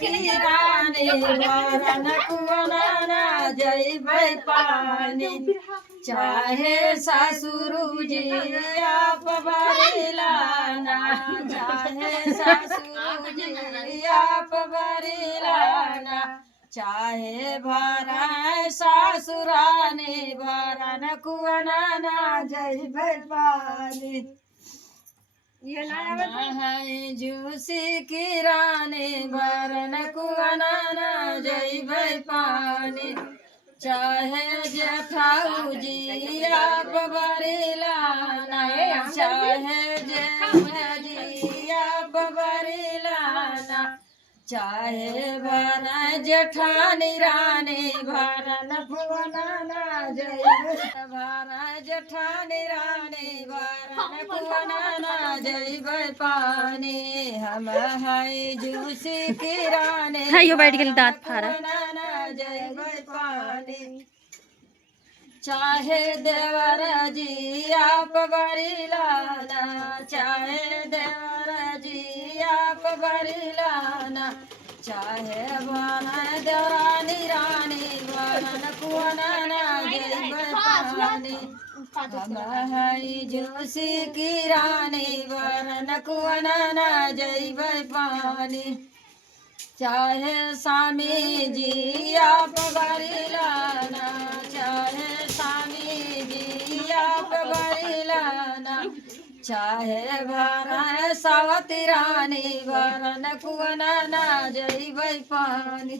की रानी वरन कुवना जइबै पानी चाहे ससुरुजी आप बरिलाना चाहे ससुरुजी आप बरिलाना चाहे भराए ससुरानी वरन कुवना जइबै पानी जूसी की रानी वरन कुवना जइबै पानी चाहे जेठाऊ जी आप बरिलाना चाहे जेठी आप बरिलाना चाहे भरा जेठानी रानी भरन कुवना जइबै भरा जेठानी रानी भरन कुवना जइबै पानी हम है जूसी की रानी हाँ यो बैठ गई दांत फाड़ा जइबै पानी चाहे देवर जी आप बरिलाना चाहे देवर जी आप बरिलाना चाहे भरा देवरानी रानी वरन कुवना जइबै पानी हम है जोशी की रानी वरन कुवना जइबै पानी चाहे स्वामी जी आप बरिलाना चाहे स्वामी जी आप बरिलाना चाहे भरा सावती रानी वरन कुवना जइबै पानी।